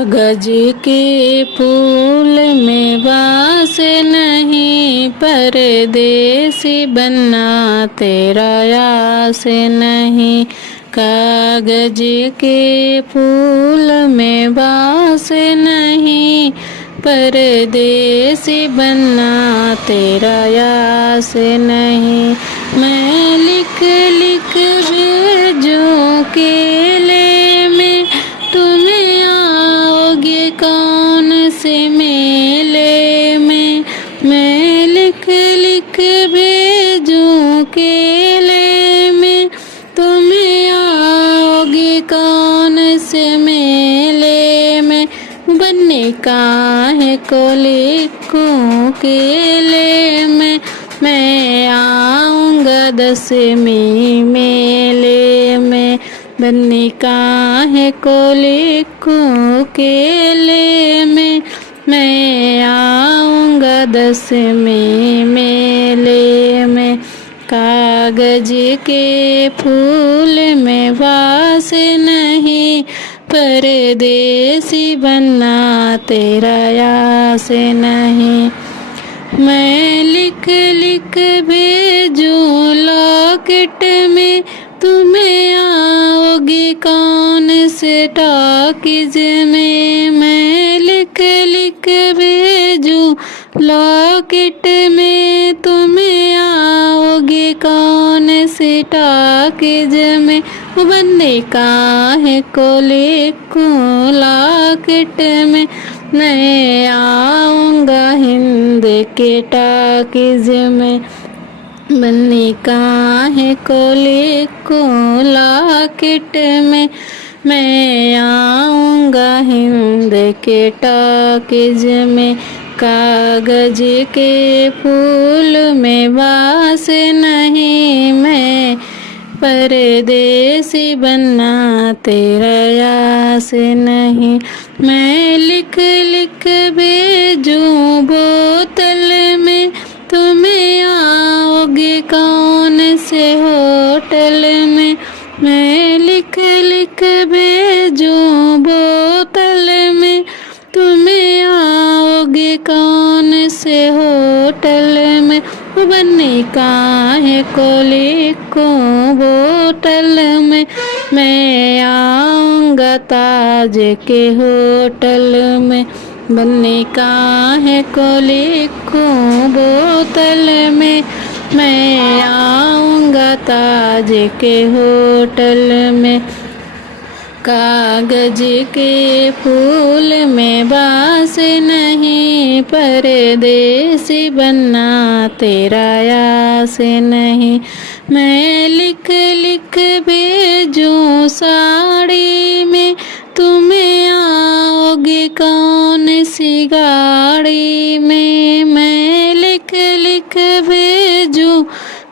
कागज के फूल में बास नहीं, परदेसी बनना तेरा आस नहीं। कागज के फूल में बास नहीं, परदेसी बनना तेरा आस नहीं। मैं लिख लिख भेजूं केले में, तुम्हें आओगे कौन से मेले में। मैं लिख लिख भेजूं केले में, तुम्हें आओगे कौन से मेले में। बनने का है को लिखूं केले में, मैं आऊँगा 10वीं मेले में। बनने का है को लिखूं केले में, मैं आऊँगा 10वीं मेले में। कागज के फूल में वास नहीं, परदेसी बनना तेरा आस नहीं। मैं लिख लिख भेजूं लॉकेट में, तुम्हें आओगे कौन से टॉकीज में। मैं लिख लिख भेजूं लॉकेट में, तुम्हें आओगे कौन से टॉकीज में। बनने का है को लिखूं लॉकेट में, मैं आऊँगा हिंद के टॉकीज में। बनने का है को लिखूं लॉकेट में, मैं आऊँगा हिंद के टॉकीज में। कागज के फूल में वास नहीं, मैं परदेसी बनना तेरा आस नहीं। मैं लिख लिख भेजूं बोतल में, तुम्हें आओगे कौन से होटल में। मैं लिख लिख भेजूं बोतल में, तुम्हें आओगे कौन से होटल में। बनने का है को लिखूं बोतल में, मैं आऊँगा ताज के होटल में। बनने का है को लिखूं बोतल में, मैं आऊँगा ताज के होटल में। कागज के फूल में बास नहीं, परदेसी बनना तेरा आस नहीं। मैं लिख लिख भेजूं साड़ी में, तुम्हें आओगे कौन सी गाड़ी में। मैं लिख लिख भेजूं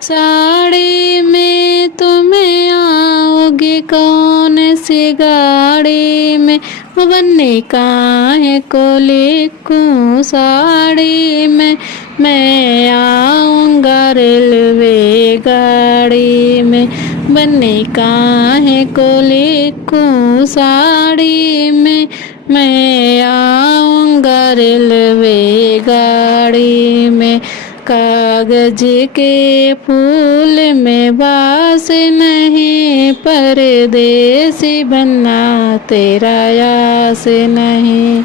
साड़ी में, तुम्हें आओगे कौन सी गाड़ी में। बनने का है को लिखूं साड़ी में, मैं आऊँगा रेलवे गाड़ी में। बनने का है को लिखूं साड़ी में, मैं आऊँगा रेलवे गाड़ी में। कागज के फूल में बास नहीं, परदेसी बनना तेरा आस नहीं।